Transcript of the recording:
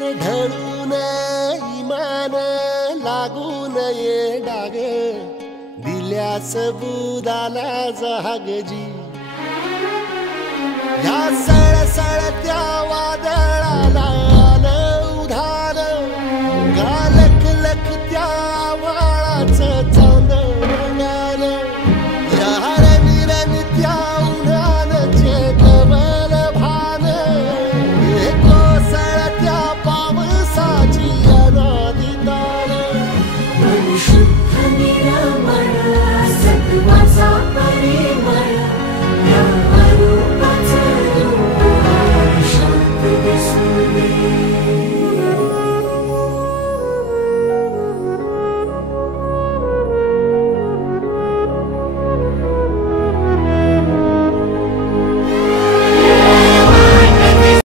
रे ढळून इमान लागून ये डाग दिल्यास बुदाला जहागजी ह्या सळसळत्या